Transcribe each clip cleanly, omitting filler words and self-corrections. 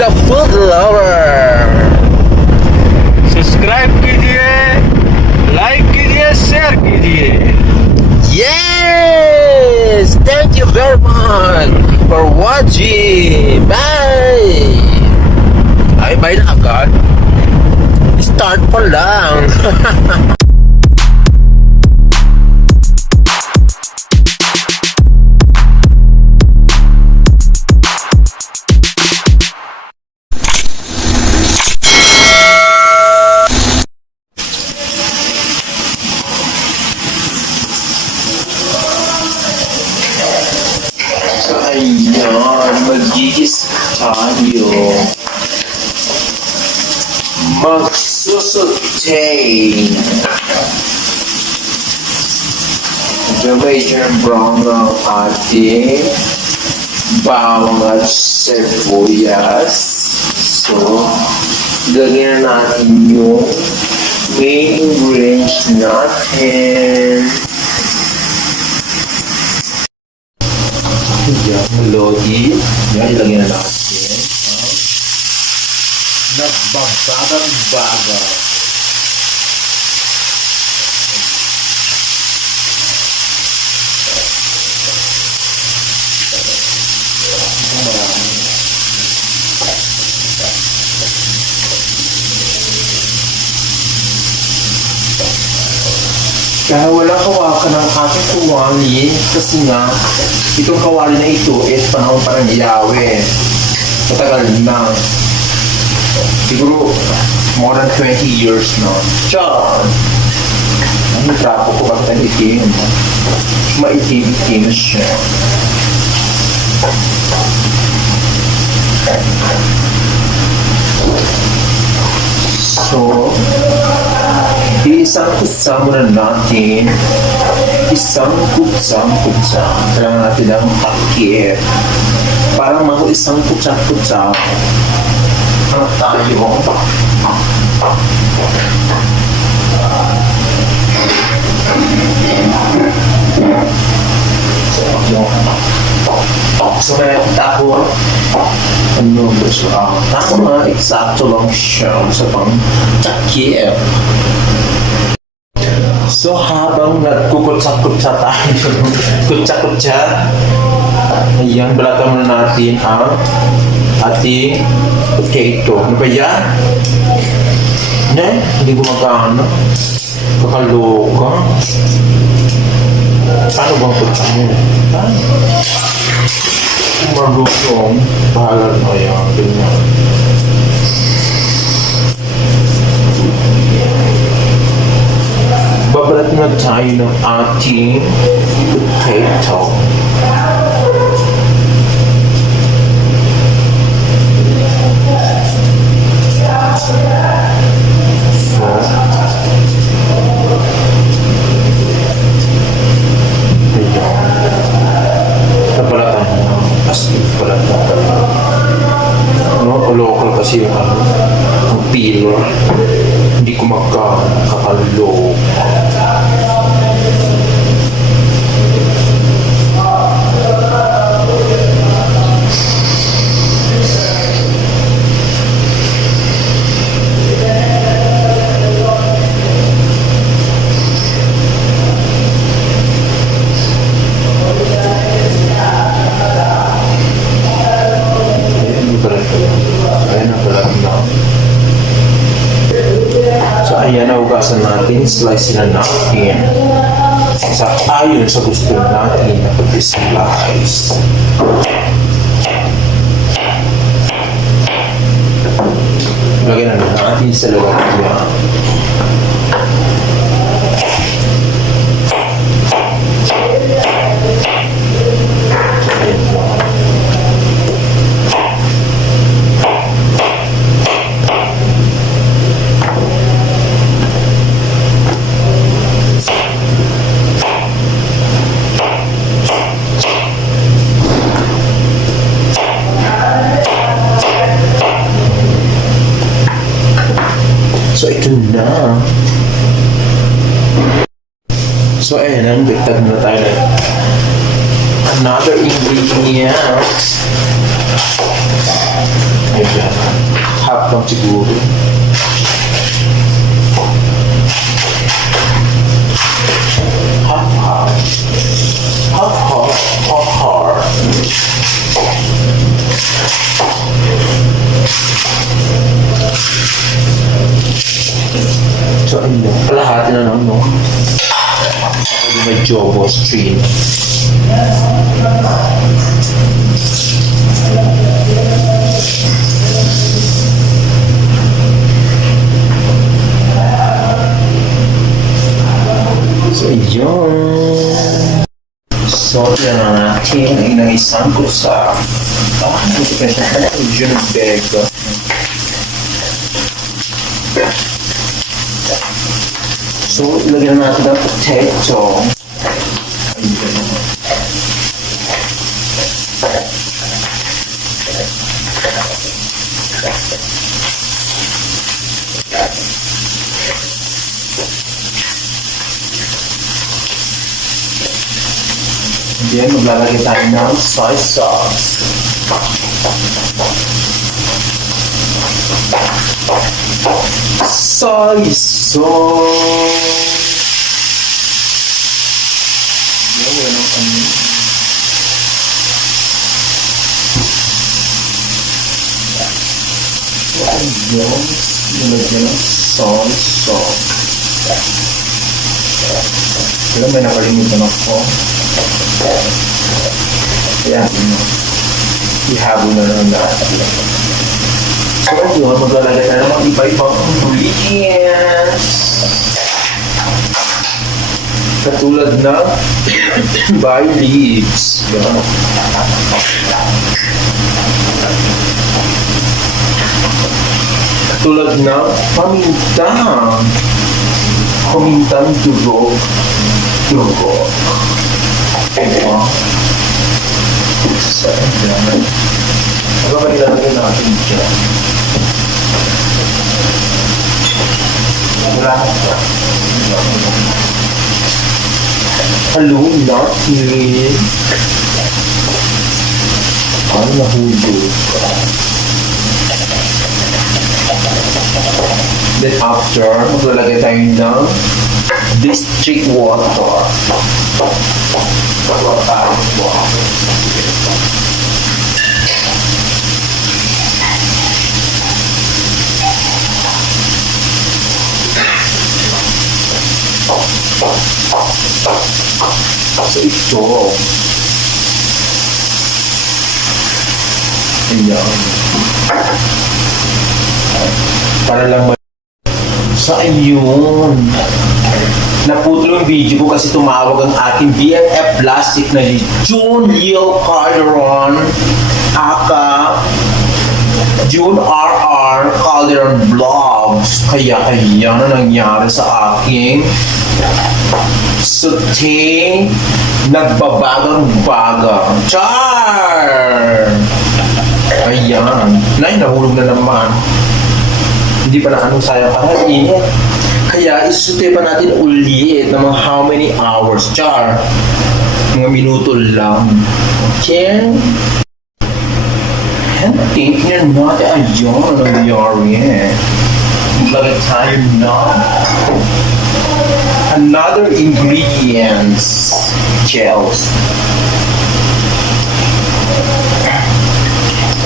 the food lover. Subscribe कीजिए, लाइक कीजिए, शेयर कीजिए. Yes, thank you very much for watching. Bye. Ay, bye na agad. Start pa lang. Ayan, magigis tayo. Magsusultain. Medyo brown ng ating bawang at sibuyas. So, lagyan natin yung main ingredients natin. Yan, lodi. Yan, ilagyan na natin. Nagbabagang baga. Ito marami. Kaya wala kawakan ng aking kawali kasi nga itong kawali na ito is panahon pa ng Yahweh. Matagal na. Siguro more than 20 years na. Tiyan! Ang trapo ko bakit ang itim. Maitim-itim siya. So, isang kutsa muna natin. Isang kutsa. Kailangan natin ang takip. Parang mga isang kutsa. Ano tayo? So, may ako. Ano ba siya? Tama, eksakto lang siya sa pang takip. So, habang nagkukutsa-kutsa tayo, kutsa-kutsa, ayan, balatan muna natin ang ating potato. Ano ba yan? Hindi gumagana. Kakaloka. Paano bang kutsa mo? Marunong. Bahala na yan. Ganyan. Babalat na tayo ng ating potato. Local kasi yung ang peeler. Hindi ko makakalo. Ayan, naugasan natin, slice na natin sa ayon sa gusto natin na pag-slice. Lagyan na natin sa lalagyan. So, ito na. So, ayan, bigtag na tayo na another ingredient. matapang siguro. Half-half. Half-half. Half-half. So, ano? Kalahati na lang, no? Ako may jobo stream. So, yun. So, yan na natin ay nangisang ko sa yun ang BAGA. So, ilagyan natin ang potato. Ayan. Then, maglalagay tayo ng soy sauce. Soy sauce. Yan, wala nang ano. Ayan, nilagyan ng soy sauce. Pero may nakalimutan ako. Kaya, ihabol na lang natin. So, yun, maglalagay tayo ng iba-ibang ingredients. Katulad ng bay leaves. Yan. Katulad ng paminta. Pamintang durog. Durog. Diba? So, yan. Ano ba nilalagay natin dyan? Haluin natin. Ay, nahulog. Then after, maglalagay tayo ng district water. So ito. Ayan. Para lang sa ayun. Naputol yung video ko kasi tumawag ang aking BFF plastic na si June Leo Calderon, aka June RR Calderon Vlogs. Kaya na nangyari sa aking sauté nagbabagang-baga. Char! Ayan. Nay, nahulog na naman. Hindi pa na anong sayang para init. Kaya isusute pa natin ulit ng mga how many hours. Char. Mga minuto lang. Okay? And tingnan natin. Ayun, ang nangyari. Maglagay tayo na another ingredients. Gels.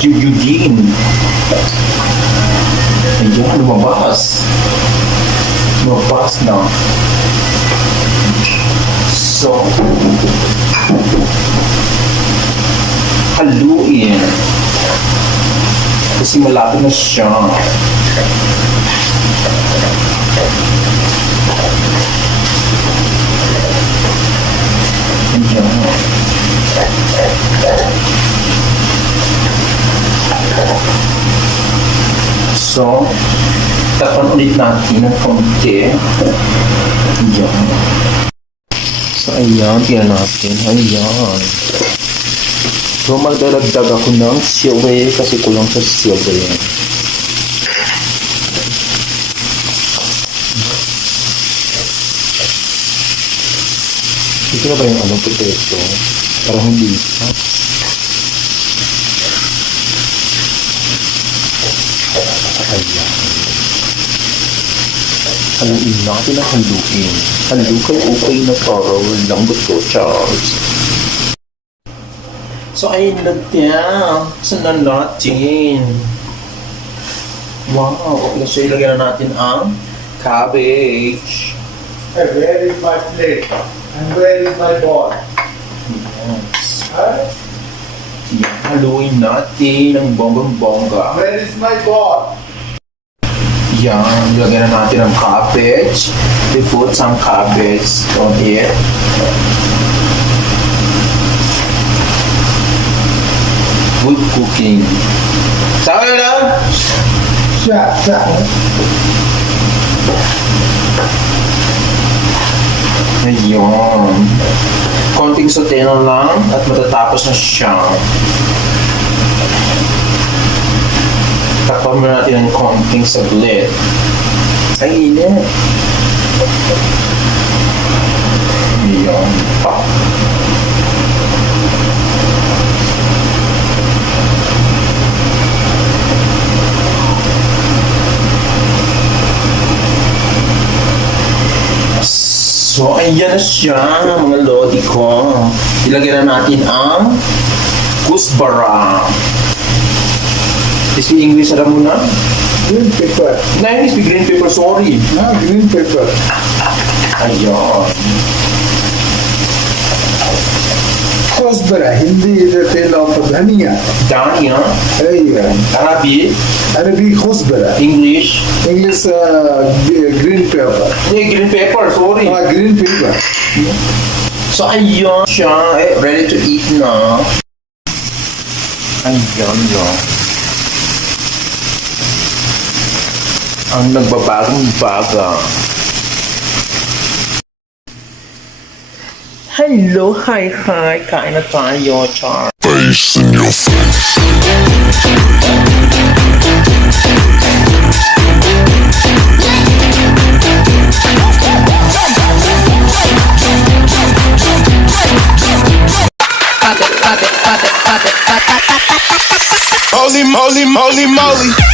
Yugin. Ayun, lumabas. Lumabas na. So, haluin. Kasi malapit na siya. Ayan. So, tapan ulit natin ng konti. Ayan. So, ayan. Tingnan natin. Ayan. So, magdadagdag ako ng sili kasi kulang sa sili. Ito na ba yung anong potato? Parang hindi pa. Ayan. Haluin natin ang haluin. Halu kayo okay na para lambot ko, Charles. So, ayun na tiyan. Sundan natin. Wow. Okay, so ilagyan na natin ang cabbage. Hey, where is my plate? And where is my ball? Yes. Huh? Yan, haluin natin ng bonggang-bongga. Where is my ball? Yan, ilagyan na natin ang cabbage. We put some cabbage on it. Good cooking. Sabi na lang? Siya. Ayun. Konting saute na lang at matatapos na siya. Takpan mo natin ng konting saglit. Ay, init. Ayun. So, ayan na siya, mga lodi ko. Ilagyan na natin ang kusbara. Speak English, alam mo na? Green pepper. Na, speak green pepper, sorry. Green pepper. Ayun. Kosbara. Hindi is a tail of dhania. Dania, Hey, Arabic, Arabic kosbara. English. English green pepper. Green pepper, sorry. Green pepper. So, ayun siya. Ready to eat na. Ayun yun. Ang nagbabagong baga. Hello, hi. Kain na tayo, Char. Face in your face. Holy moly, moly, moly.